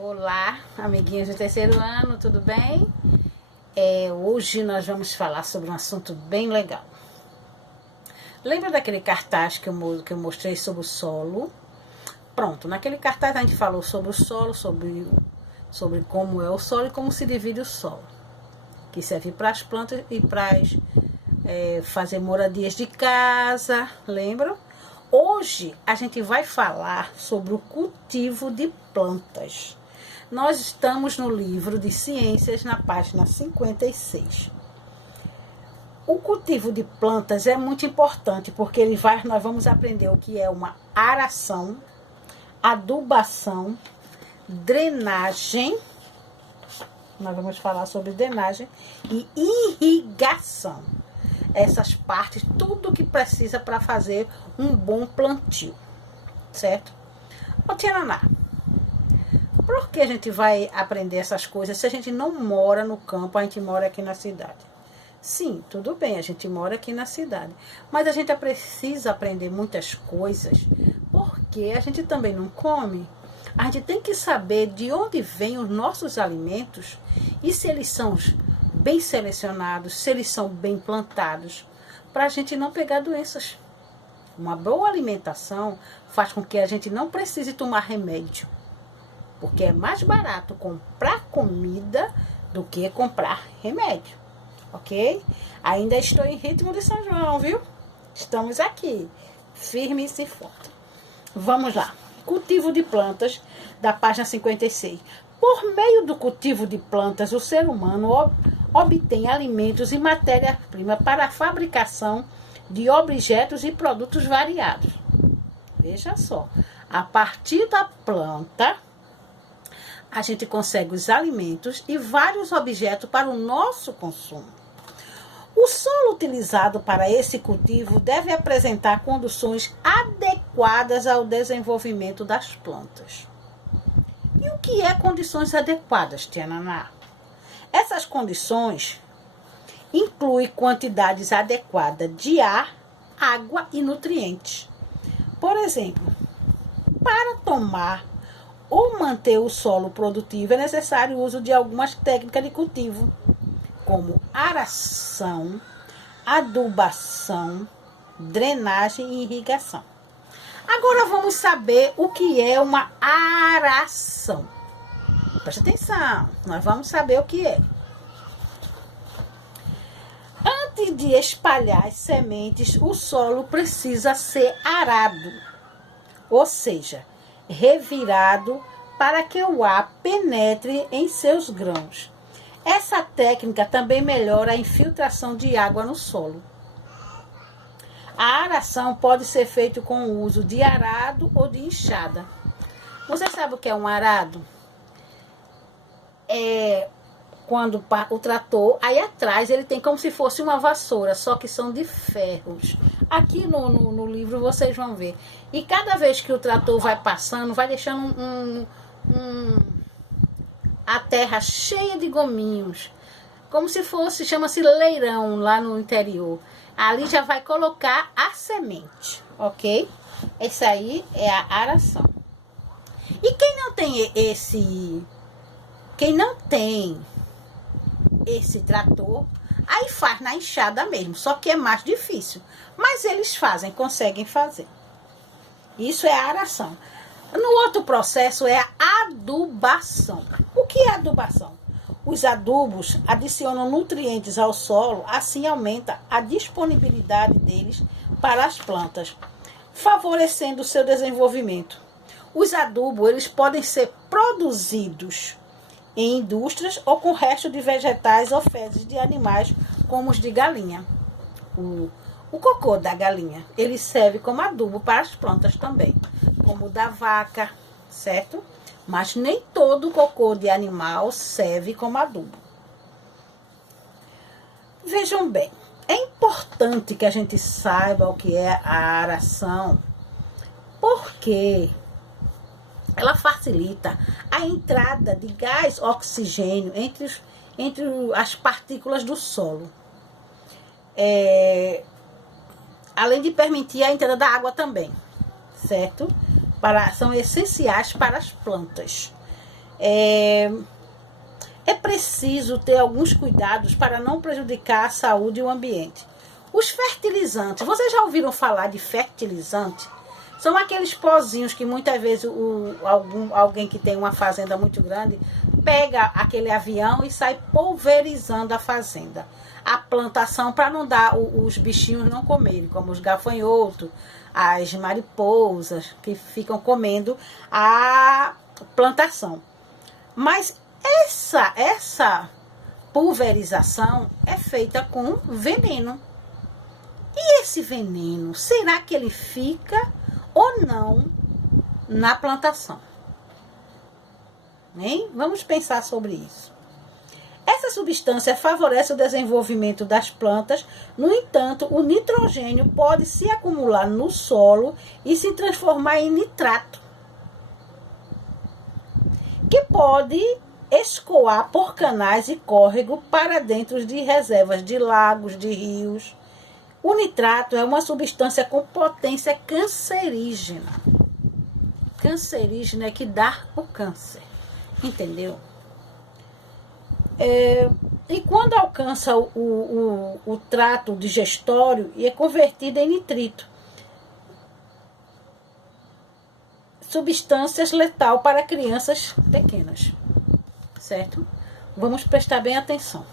Olá, amiguinhos do terceiro ano, tudo bem? Hoje nós vamos falar sobre um assunto bem legal. Lembra daquele cartaz que eu mostrei sobre o solo? Pronto, naquele cartaz a gente falou sobre o solo, sobre como é o solo e como se divide o solo. Que serve para as plantas e para fazer moradias de casa, lembram? Hoje a gente vai falar sobre o cultivo de plantas. Nós estamos no livro de Ciências, na página 56. O cultivo de plantas é muito importante, porque nós vamos aprender o que é uma aração, adubação, drenagem, nós vamos falar sobre drenagem e irrigação. Essas partes, tudo que precisa para fazer um bom plantio, certo? Ô tia Naná, por que a gente vai aprender essas coisas se a gente não mora no campo, a gente mora aqui na cidade? Sim, tudo bem, a gente mora aqui na cidade, mas a gente precisa aprender muitas coisas, porque a gente também não come. A gente tem que saber de onde vêm os nossos alimentos e se eles são bem selecionados, se eles são bem plantados, para a gente não pegar doenças. Uma boa alimentação faz com que a gente não precise tomar remédio, porque é mais barato comprar comida do que comprar remédio, ok? Ainda estou em ritmo de São João, viu? Estamos aqui, firmes e fortes. Vamos lá. Cultivo de plantas, da página 56. Por meio do cultivo de plantas, o ser humano obtém alimentos e matéria-prima para a fabricação de objetos e produtos variados. Veja só, a partir da planta, a gente consegue os alimentos e vários objetos para o nosso consumo. O solo utilizado para esse cultivo deve apresentar condições adequadas ao desenvolvimento das plantas. E o que é condições adequadas, tia Naná? Essas condições incluem quantidades adequadas de ar, água e nutrientes. Por exemplo, para tomar ou manter o solo produtivo é necessário o uso de algumas técnicas de cultivo, como aração, adubação, drenagem e irrigação. Agora vamos saber o que é uma aração. Preste atenção, nós vamos saber o que é. Antes de espalhar as sementes, o solo precisa ser arado, ou seja, revirado para que o ar penetre em seus grãos. Essa técnica também melhora a infiltração de água no solo. A aração pode ser feita com o uso de arado ou de enxada. Você sabe o que é um arado? É quando o trator, aí atrás ele tem como se fosse uma vassoura, só que são de ferros. Aqui no livro vocês vão ver. E cada vez que o trator vai passando, vai deixando a terra cheia de gominhos. Como se fosse, chama-se leirão lá no interior. Ali já vai colocar a semente, ok? Esse aí é a aração. E quem não tem esse trator, aí faz na enxada mesmo, só que é mais difícil. Mas eles conseguem fazer. Isso é a aração. No outro processo é a adubação. O que é adubação? Os adubos adicionam nutrientes ao solo, assim aumenta a disponibilidade deles para as plantas, favorecendo o seu desenvolvimento. Os adubos eles podem ser produzidos em indústrias ou com resto de vegetais ou fezes de animais, como os de galinha. O cocô da galinha, ele serve como adubo para as plantas também, como o da vaca, certo? Mas nem todo cocô de animal serve como adubo. Vejam bem, é importante que a gente saiba o que é a aração, porque ela facilita a entrada de gás oxigênio entre as partículas do solo. Além de permitir a entrada da água também, certo? São essenciais para as plantas. É preciso ter alguns cuidados para não prejudicar a saúde e o ambiente. Os fertilizantes, vocês já ouviram falar de fertilizante? São aqueles pozinhos que muitas vezes alguém que tem uma fazenda muito grande pega aquele avião e sai pulverizando a fazenda, a plantação, para não dar os bichinhos não comerem, como os gafanhotos, as mariposas que ficam comendo a plantação. Mas essa pulverização é feita com veneno. E esse veneno, será que ele fica ou não na plantação? Hein? Vamos pensar sobre isso. Essa substância favorece o desenvolvimento das plantas, no entanto, o nitrogênio pode se acumular no solo e se transformar em nitrato, que pode escoar por canais e córregos para dentro de reservas de lagos, de rios. O nitrato é uma substância com potência cancerígena. Cancerígena é que dá o câncer. Entendeu? E quando alcança o trato digestório, e é convertido em nitrito. Substâncias letal para crianças pequenas. Certo? Vamos prestar bem atenção.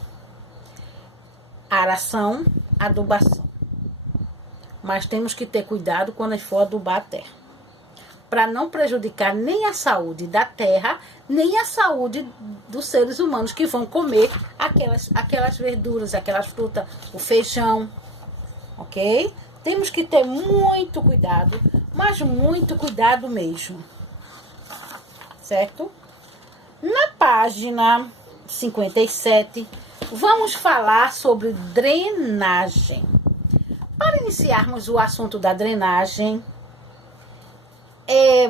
Aração, adubação. Mas temos que ter cuidado quando for adubar a terra, para não prejudicar nem a saúde da terra, nem a saúde dos seres humanos que vão comer aquelas verduras, aquelas frutas, o feijão, ok? Temos que ter muito cuidado, mas muito cuidado mesmo, certo? Na página 57, vamos falar sobre drenagem. Para iniciarmos o assunto da drenagem,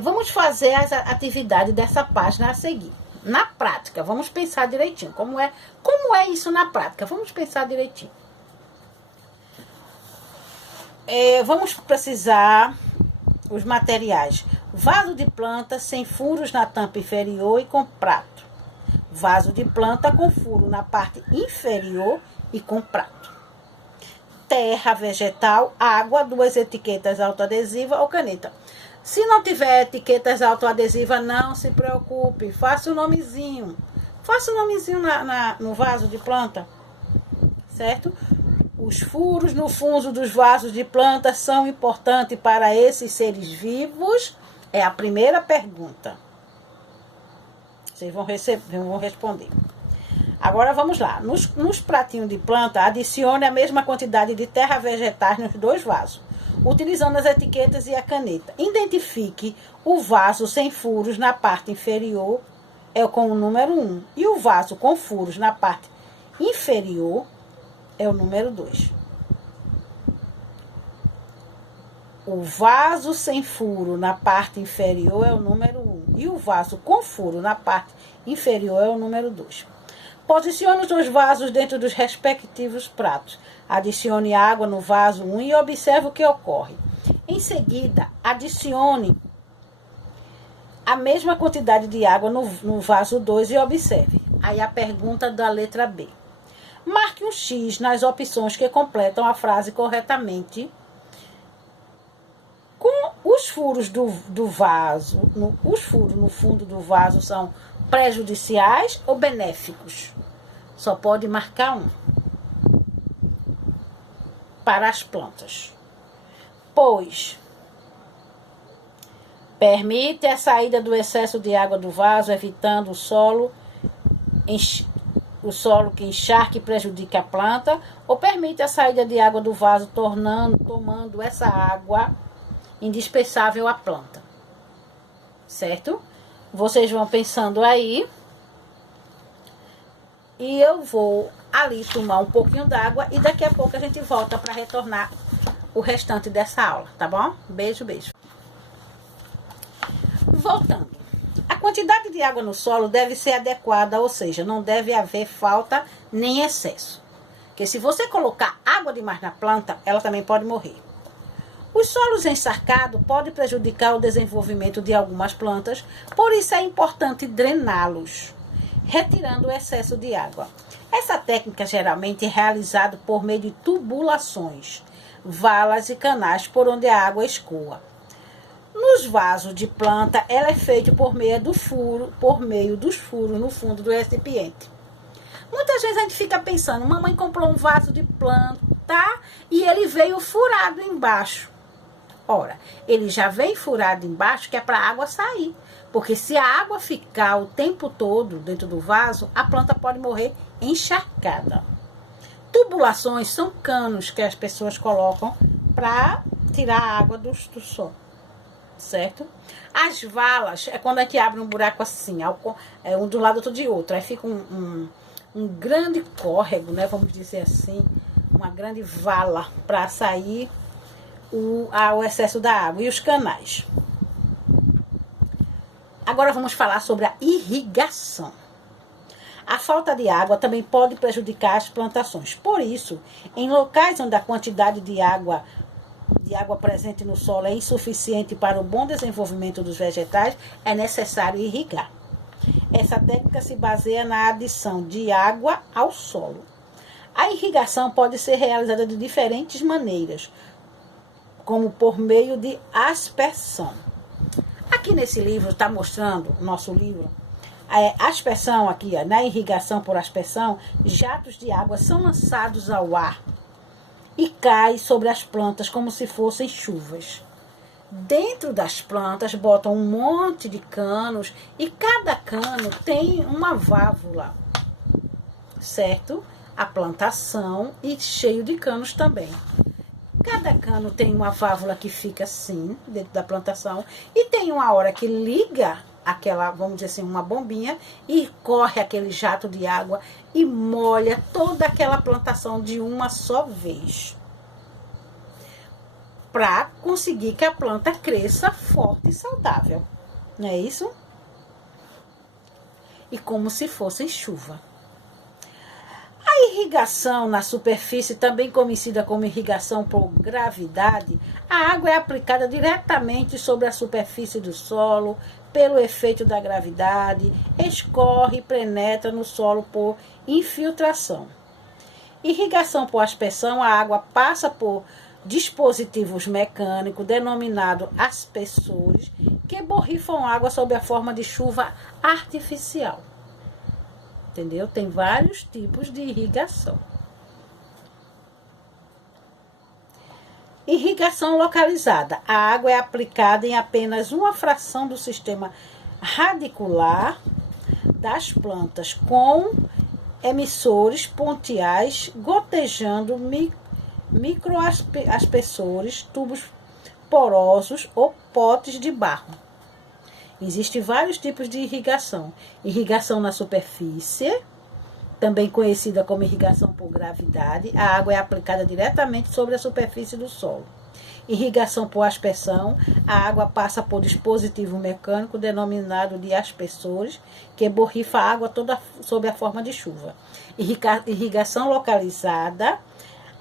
vamos fazer as atividades dessa página a seguir. Na prática, vamos pensar direitinho. Como é isso na prática? Vamos pensar direitinho. Vamos precisar os materiais: vaso de planta sem furos na tampa inferior e com prato. Vaso de planta com furo na parte inferior e com prato. Terra vegetal, água, 2 etiquetas autoadesivas ou caneta. Se não tiver etiquetas autoadesivas, não se preocupe. Faça o nomezinho. Faça o nomezinho no vaso de planta. Certo? Os furos no fundo dos vasos de planta são importantes para esses seres vivos? É a primeira pergunta. Vocês vão responder. Agora vamos lá. Nos pratinhos de planta, adicione a mesma quantidade de terra vegetais nos 2 vasos, utilizando as etiquetas e a caneta. Identifique o vaso sem furos na parte inferior, com o número 1. E o vaso com furos na parte inferior é o número 2. O vaso sem furo na parte inferior é o número 1. E o vaso com furo na parte inferior é o número 2. Posicione os 2 vasos dentro dos respectivos pratos. Adicione água no vaso 1 e observe o que ocorre. Em seguida, adicione a mesma quantidade de água no vaso 2 e observe. Aí a pergunta da letra B. Marque um X nas opções que completam a frase corretamente. Com os furos do vaso, os furos no fundo do vaso são prejudiciais ou benéficos? Só pode marcar um. Para as plantas. Pois permite a saída do excesso de água do vaso, evitando o solo que encharque e prejudica a planta, ou permite a saída de água do vaso, tomando essa água indispensável à planta. Certo? Vocês vão pensando aí. E eu vou ali tomar um pouquinho d'água e daqui a pouco a gente volta para retornar o restante dessa aula, tá bom? Beijo, beijo. Voltando. A quantidade de água no solo deve ser adequada, ou seja, não deve haver falta nem excesso. Porque se você colocar água demais na planta, ela também pode morrer. Os solos encharcados podem prejudicar o desenvolvimento de algumas plantas, por isso é importante drená-los, retirando o excesso de água. Essa técnica geralmente é realizada por meio de tubulações, valas e canais por onde a água escoa. Nos vasos de planta, ela é feita por meio dos furos no fundo do recipiente. Muitas vezes a gente fica pensando, mamãe comprou um vaso de planta e ele veio furado embaixo. Ora, ele já vem furado embaixo que é para a água sair. Porque se a água ficar o tempo todo dentro do vaso, a planta pode morrer encharcada. Tubulações são canos que as pessoas colocam para tirar a água do solo, certo? As valas é quando a gente abre um buraco assim, um do lado outro de outro. Aí fica um grande córrego, né? Vamos dizer assim, uma grande vala para sair o excesso da água. E os canais. Agora vamos falar sobre a irrigação. A falta de água também pode prejudicar as plantações. Por isso, em locais onde a quantidade de água presente no solo é insuficiente para o bom desenvolvimento dos vegetais, é necessário irrigar. Essa técnica se baseia na adição de água ao solo. A irrigação pode ser realizada de diferentes maneiras, como por meio de aspersão. Aqui nesse livro está mostrando, nosso livro, aspersão aqui, na irrigação por aspersão, jatos de água são lançados ao ar e caem sobre as plantas como se fossem chuvas. Dentro das plantas botam um monte de canos e cada cano tem uma válvula, certo? A plantação e cheio de canos também. Cada cano tem uma válvula que fica assim, dentro da plantação, e tem uma hora que liga aquela, vamos dizer assim, uma bombinha, e corre aquele jato de água e molha toda aquela plantação de uma só vez, para conseguir que a planta cresça forte e saudável. Não é isso? E como se fosse chuva. A irrigação na superfície, também conhecida como irrigação por gravidade, a água é aplicada diretamente sobre a superfície do solo pelo efeito da gravidade, escorre e penetra no solo por infiltração. Irrigação por aspersão, a água passa por dispositivos mecânicos denominados aspersores, que borrifam água sob a forma de chuva artificial. Entendeu? Tem vários tipos de irrigação. Irrigação localizada. A água é aplicada em apenas uma fração do sistema radicular das plantas, com emissores pontiais gotejando microaspersores, tubos porosos ou potes de barro. Existem vários tipos de irrigação. Irrigação na superfície, também conhecida como irrigação por gravidade. A água é aplicada diretamente sobre a superfície do solo. Irrigação por aspersão. A água passa por dispositivo mecânico denominado de aspersores, que borrifa a água toda sob a forma de chuva. Irrigação localizada.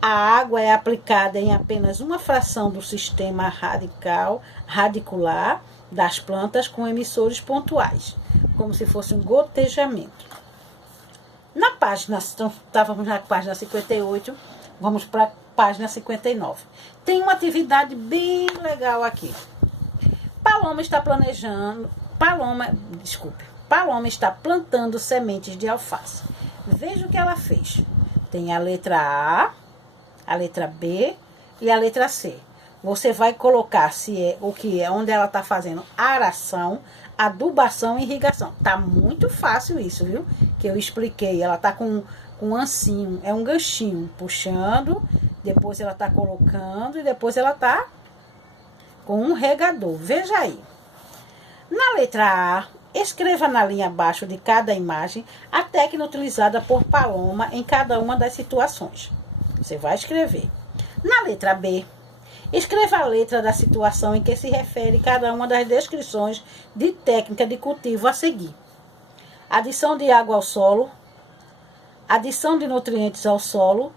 A água é aplicada em apenas uma fração do sistema radicular das plantas, com emissores pontuais, como se fosse um gotejamento. Na página, então, estávamos na página 58, vamos para a página 59. Tem uma atividade bem legal aqui. Paloma está plantando sementes de alface. Veja o que ela fez. Tem a letra A, a letra B e a letra C. Você vai colocar onde ela está fazendo aração, adubação e irrigação. Tá muito fácil isso, viu? Que eu expliquei. Ela tá com um ancinho, é um ganchinho, puxando, depois ela tá colocando e depois ela tá com um regador. Veja aí. Na letra A, escreva na linha abaixo de cada imagem a técnica utilizada por Paloma em cada uma das situações. Você vai escrever. Na letra B, escreva a letra da situação em que se refere cada uma das descrições de técnica de cultivo a seguir. Adição de água ao solo, adição de nutrientes ao solo,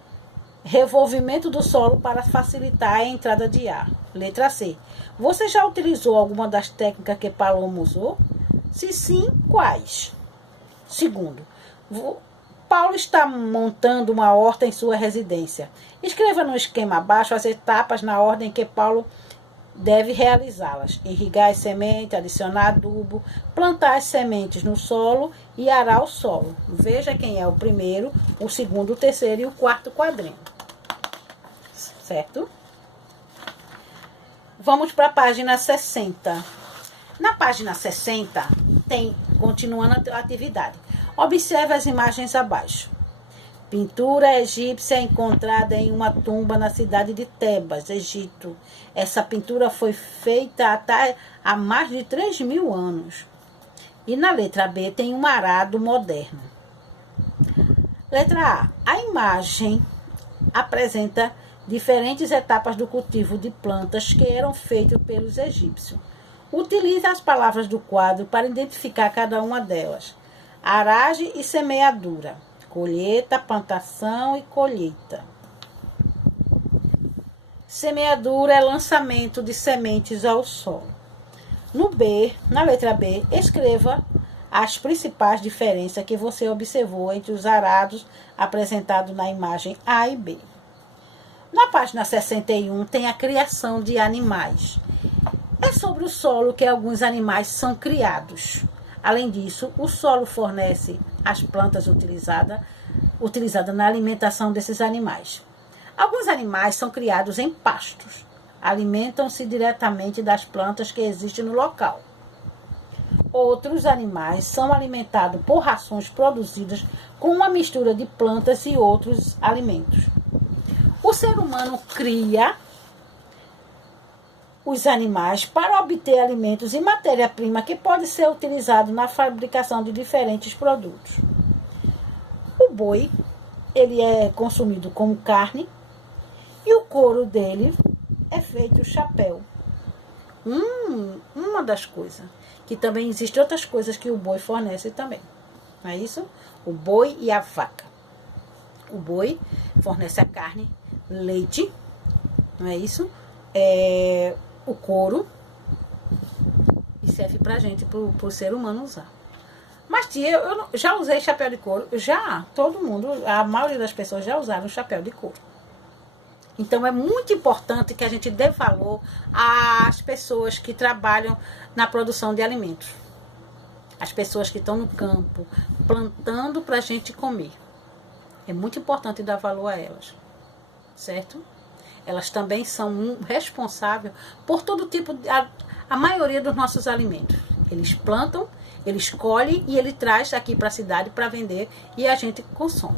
revolvimento do solo para facilitar a entrada de ar. Letra C. Você já utilizou alguma das técnicas que Paloma usou? Se sim, quais? Segundo, Paulo está montando uma horta em sua residência. Escreva no esquema abaixo as etapas na ordem que Paulo deve realizá-las. Irrigar as sementes, adicionar adubo, plantar as sementes no solo e arar o solo. Veja quem é o primeiro, o segundo, o terceiro e o quarto quadrinho. Certo? Vamos para a página 60. Na página 60, continuando a atividade. Observe as imagens abaixo. Pintura egípcia encontrada em uma tumba na cidade de Tebas, Egito. Essa pintura foi feita há mais de 3.000 anos. E na letra B tem um arado moderno. Letra A. A imagem apresenta diferentes etapas do cultivo de plantas que eram feitas pelos egípcios. Utilize as palavras do quadro para identificar cada uma delas. Aragem e semeadura. Colheita, plantação e colheita. Semeadura é lançamento de sementes ao solo. Na letra B, escreva as principais diferenças que você observou entre os arados apresentados na imagem A e B. Na página 61 tem a criação de animais. É sobre o solo que alguns animais são criados. Além disso, o solo fornece as plantas utilizadas na alimentação desses animais. Alguns animais são criados em pastos. Alimentam-se diretamente das plantas que existem no local. Outros animais são alimentados por rações produzidas com uma mistura de plantas e outros alimentos. O ser humano cria os animais para obter alimentos e matéria-prima que pode ser utilizado na fabricação de diferentes produtos. O boi, ele é consumido como carne e o couro dele é feito chapéu. Uma das coisas. Que também existem outras coisas que o boi fornece também. Não é isso? O boi e a vaca. O boi fornece a carne, leite, não é isso? O couro e serve pra gente, pro ser humano usar. Mas tia, eu já usei chapéu de couro? Já, todo mundo, a maioria das pessoas já usaram chapéu de couro. Então é muito importante que a gente dê valor às pessoas que trabalham na produção de alimentos. As pessoas que estão no campo, plantando pra gente comer. É muito importante dar valor a elas. Certo? Elas também são responsáveis por todo tipo a maioria dos nossos alimentos. Eles plantam, eles colhem e ele traz aqui para a cidade para vender e a gente consome.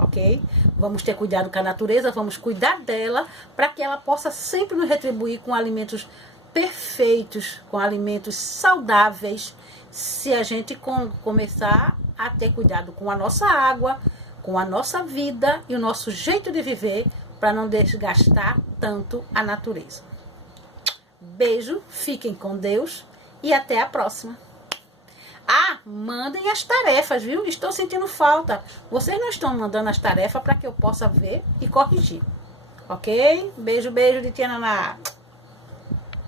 Ok? Vamos ter cuidado com a natureza, vamos cuidar dela para que ela possa sempre nos retribuir com alimentos perfeitos, com alimentos saudáveis, se a gente começar a ter cuidado com a nossa água, com a nossa vida e o nosso jeito de viver, para não desgastar tanto a natureza. Beijo, fiquem com Deus e até a próxima. Mandem as tarefas, viu? Estou sentindo falta. Vocês não estão mandando as tarefas para que eu possa ver e corrigir. Ok? Beijo, beijo de tia Naná.